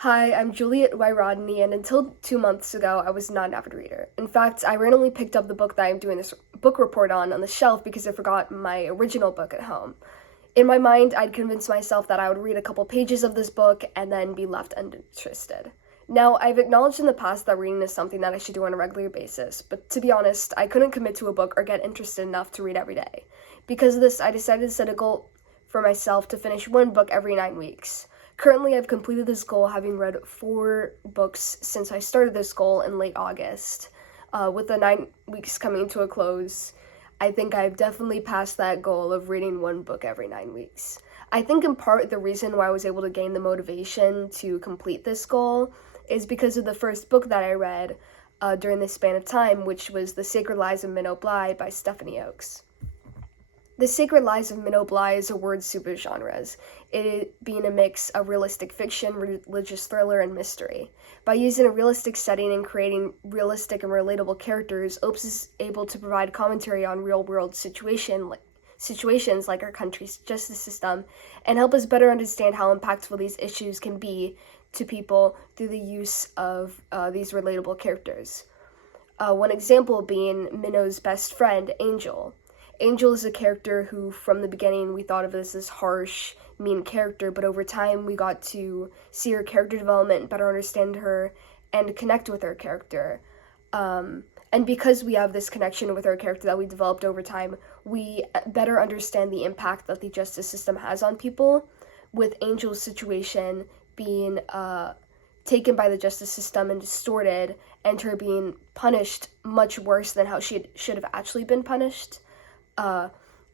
Hi, I'm Juliet Y. Rodney, and until 2 months ago, I was not an avid reader. In fact, I randomly picked up the book that I'm doing this book report on the shelf because I forgot my original book at home. In my mind, I'd convinced myself that I would read a couple pages of this book and then be left uninterested. Now, I've acknowledged in the past that reading is something that I should do on a regular basis, but to be honest, I couldn't commit to a book or get interested enough to read every day. Because of this, I decided to set a goal for myself to finish one book every 9 weeks. Currently, I've completed this goal having read 4 books since I started this goal in late August. With the 9 weeks coming to a close, I think I've definitely passed that goal of reading one book every 9 weeks. I think in part the reason why I was able to gain the motivation to complete this goal is because of the first book that I read during this span of time, which was The Sacred Lies of Minnow Bly by Stephanie Oakes. The Sacred Lies of Minnow Bly is a word supergenres, it being a mix of realistic fiction, religious thriller, and mystery. By using a realistic setting and creating realistic and relatable characters, Oakes is able to provide commentary on real-world situations like our country's justice system and help us better understand how impactful these issues can be to people through the use of these relatable characters. One example being Minnow's best friend, Angel. Angel is a character who, from the beginning, we thought of as this harsh, mean character, but over time we got to see her character development, better understand her, and connect with her character. And because we have this connection with her character that we developed over time, we better understand the impact that the justice system has on people, with Angel's situation being taken by the justice system and distorted, and her being punished much worse than how she should have actually been punished.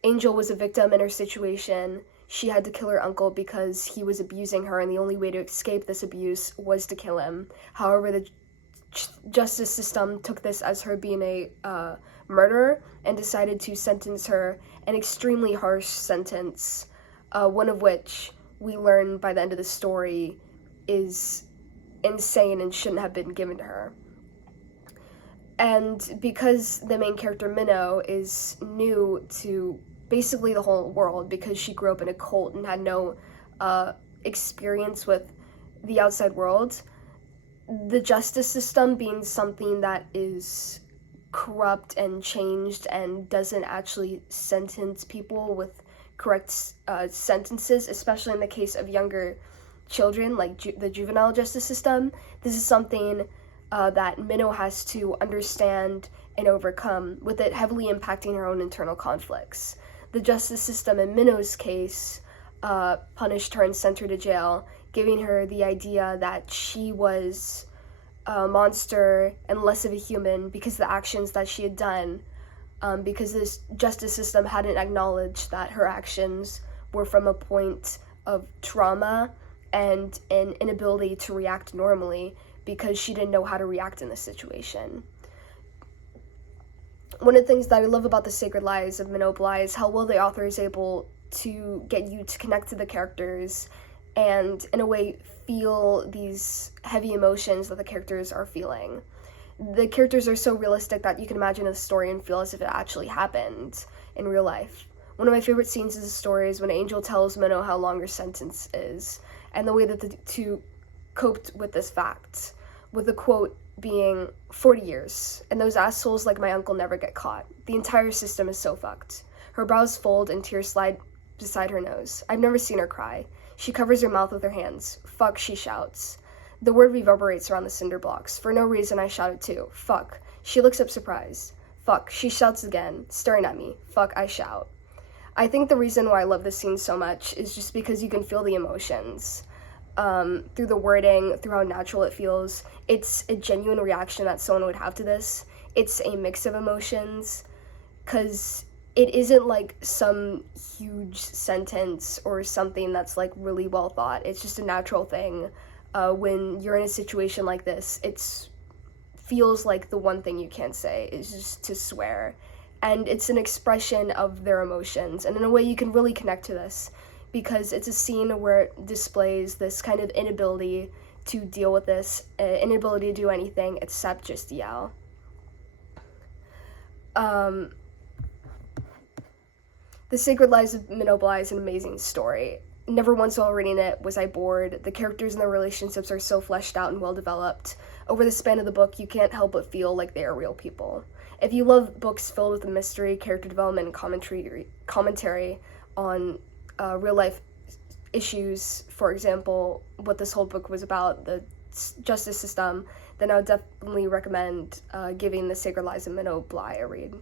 Angel was a victim in her situation. She had to kill her uncle because he was abusing her, and the only way to escape this abuse was to kill him. However, the justice system took this as her being a murderer and decided to sentence her an extremely harsh sentence, one of which we learn by the end of the story is insane and shouldn't have been given to her. And because the main character, Minnow, is new to basically the whole world because she grew up in a cult and had no experience with the outside world, the justice system being something that is corrupt and changed and doesn't actually sentence people with correct sentences, especially in the case of younger children, like the juvenile justice system, this is something that Minnow has to understand and overcome, with it heavily impacting her own internal conflicts. The justice system in Minnow's case punished her and sent her to jail, giving her the idea that she was a monster and less of a human because of the actions that she had done, because this justice system hadn't acknowledged that her actions were from a point of trauma and an inability to react normally, because she didn't know how to react in this situation. One of the things that I love about The Sacred Lies of Minnow Bly is how well the author is able to get you to connect to the characters and, in a way, feel these heavy emotions that the characters are feeling. The characters are so realistic that you can imagine the story and feel as if it actually happened in real life. One of my favorite scenes in the story is when Angel tells Minnow how long her sentence is, and the way that the two coped with this fact, with the quote being 40 years, and those assholes like my uncle never get caught. The entire system is so fucked. Her brows fold and tears slide beside her nose. I've never seen her cry. She covers her mouth with her hands. Fuck, she shouts. The word reverberates around the cinder blocks. For no reason, I shout it too. Fuck. She looks up surprised. Fuck, she shouts again, staring at me. Fuck, I shout. I think the reason why I love this scene so much is just because you can feel the emotions. Through the wording, through how natural it feels. It's a genuine reaction that someone would have to this. It's a mix of emotions, because it isn't like some huge sentence or something that's like really well thought. It's just a natural thing. When you're in a situation like this, it feels like the one thing you can't say is just to swear. And it's an expression of their emotions, and in a way you can really connect to this, because it's a scene where it displays this kind of inability to deal with this, inability to do anything except just yell. The Sacred Lies of Minnow Bly is an amazing story. Never once while reading it was I bored. The characters and their relationships are so fleshed out and well developed. Over the span of the book, you can't help but feel like they are real people. If you love books filled with mystery, character development, and commentary on real life issues, for example, what this whole book was about, the justice system, then I would definitely recommend giving The Sacred Lives of Minnow Bly a read.